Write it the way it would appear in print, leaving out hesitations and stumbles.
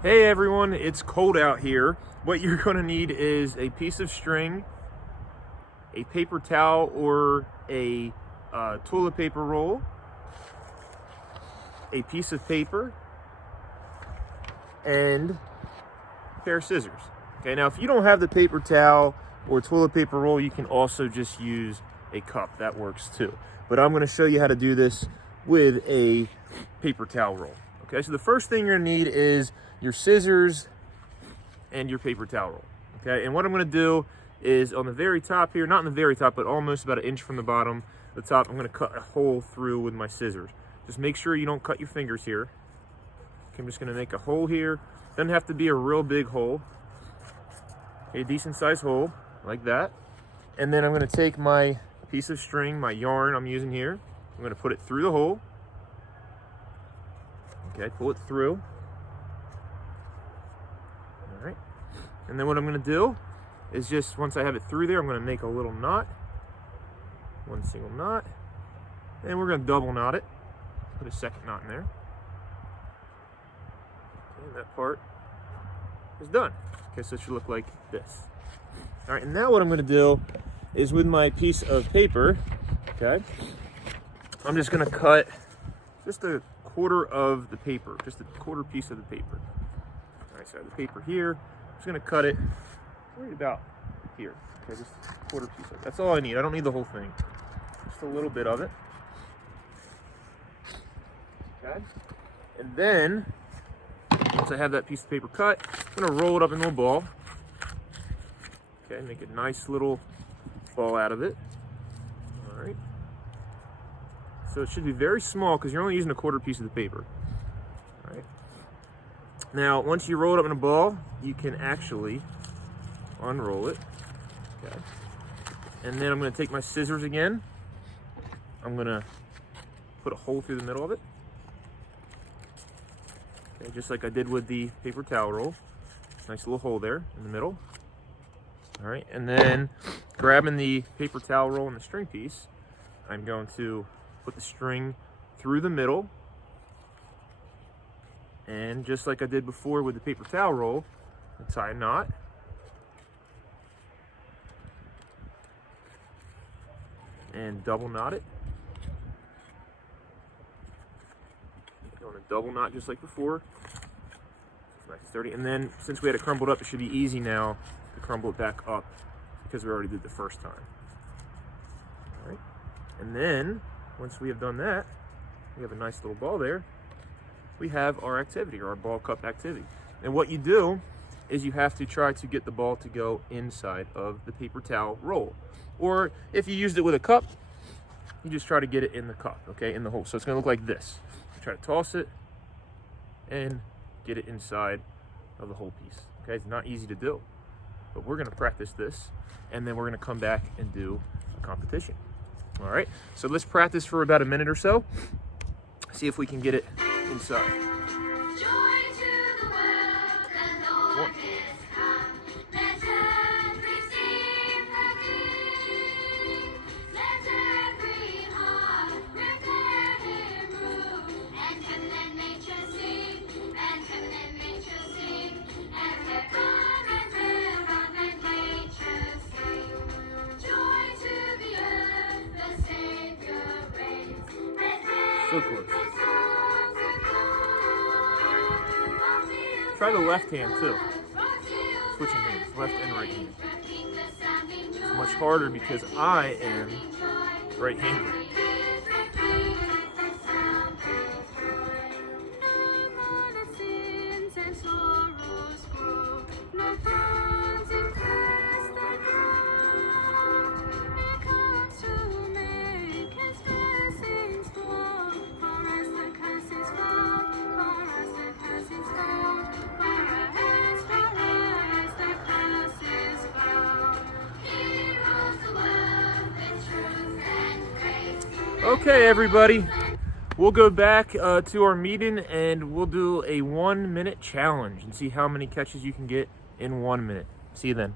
Hey everyone, it's cold out here. What you're going to need is a piece of string, a paper towel or a toilet paper roll, a piece of paper, and a pair of scissors. Okay, now if you don't have the paper towel or toilet paper roll, you can also just use a cup. That works too. But I'm going to show you how to do this with a paper towel roll. Okay, so the first thing you're going to need is your scissors and your paper towel roll. Okay, and what I'm going to do is on the very top here, not in the very top, but almost about an inch from the bottom, the top, I'm going to cut a hole through with my scissors. Just make sure you don't cut your fingers here. Okay, I'm just going to make a hole here. Doesn't have to be a real big hole. Okay, a decent sized hole like that. And then I'm going to take my piece of string, my yarn I'm using here. I'm going to put it through the hole. Okay, pull it through. All right. And then what I'm going to do is just, once I have it through there, I'm going to make a little knot. One single knot. And we're going to double knot it. Put a second knot in there. Okay, that part is done. Okay, so it should look like this. All right, and now what I'm going to do is with my piece of paper, okay, I'm just going to cut just a quarter of the paper, just a quarter piece of the paper. All right, so I have the paper here. I'm just going to cut it right about here. Okay, just a quarter piece of it. That's all I need. I don't need the whole thing. Just a little bit of it. Okay, and then once I have that piece of paper cut, I'm going to roll it up into a ball. Okay, make a nice little ball out of it. All right. So it should be very small because you're only using a quarter piece of the paper. All right. Now, once you roll it up in a ball, you can actually unroll it. Okay. And then I'm going to take my scissors again. I'm going to put a hole through the middle of it. Okay, just like I did with the paper towel roll. Nice little hole there in the middle. All right, and then grabbing the paper towel roll and the string piece, I'm going to put the string through the middle. And just like I did before with the paper towel roll, tie a knot. And double knot it. Going to double knot just like before. It's nice and sturdy. And then since we had it crumbled up, it should be easy now to crumble it back up because we already did the first time. All right. And then once we have done that, we have a nice little ball there. We have our activity, or our ball cup activity. And what you do is you have to try to get the ball to go inside of the paper towel roll. Or if you used it with a cup, you just try to get it in the cup, okay, in the hole. So it's going to look like this. You try to toss it and get it inside of the whole piece. Okay, it's not easy to do, but we're going to practice this, and then we're going to come back and do a competition. All right, so let's practice for about a minute or so. See if we can get it inside. One. So close. Try the left hand too. Switching hands, left and right hand. It's much harder because I am right-handed. Okay, everybody, we'll go back to our meeting and we'll do a 1 minute challenge and see how many catches you can get in 1 minute. See you then.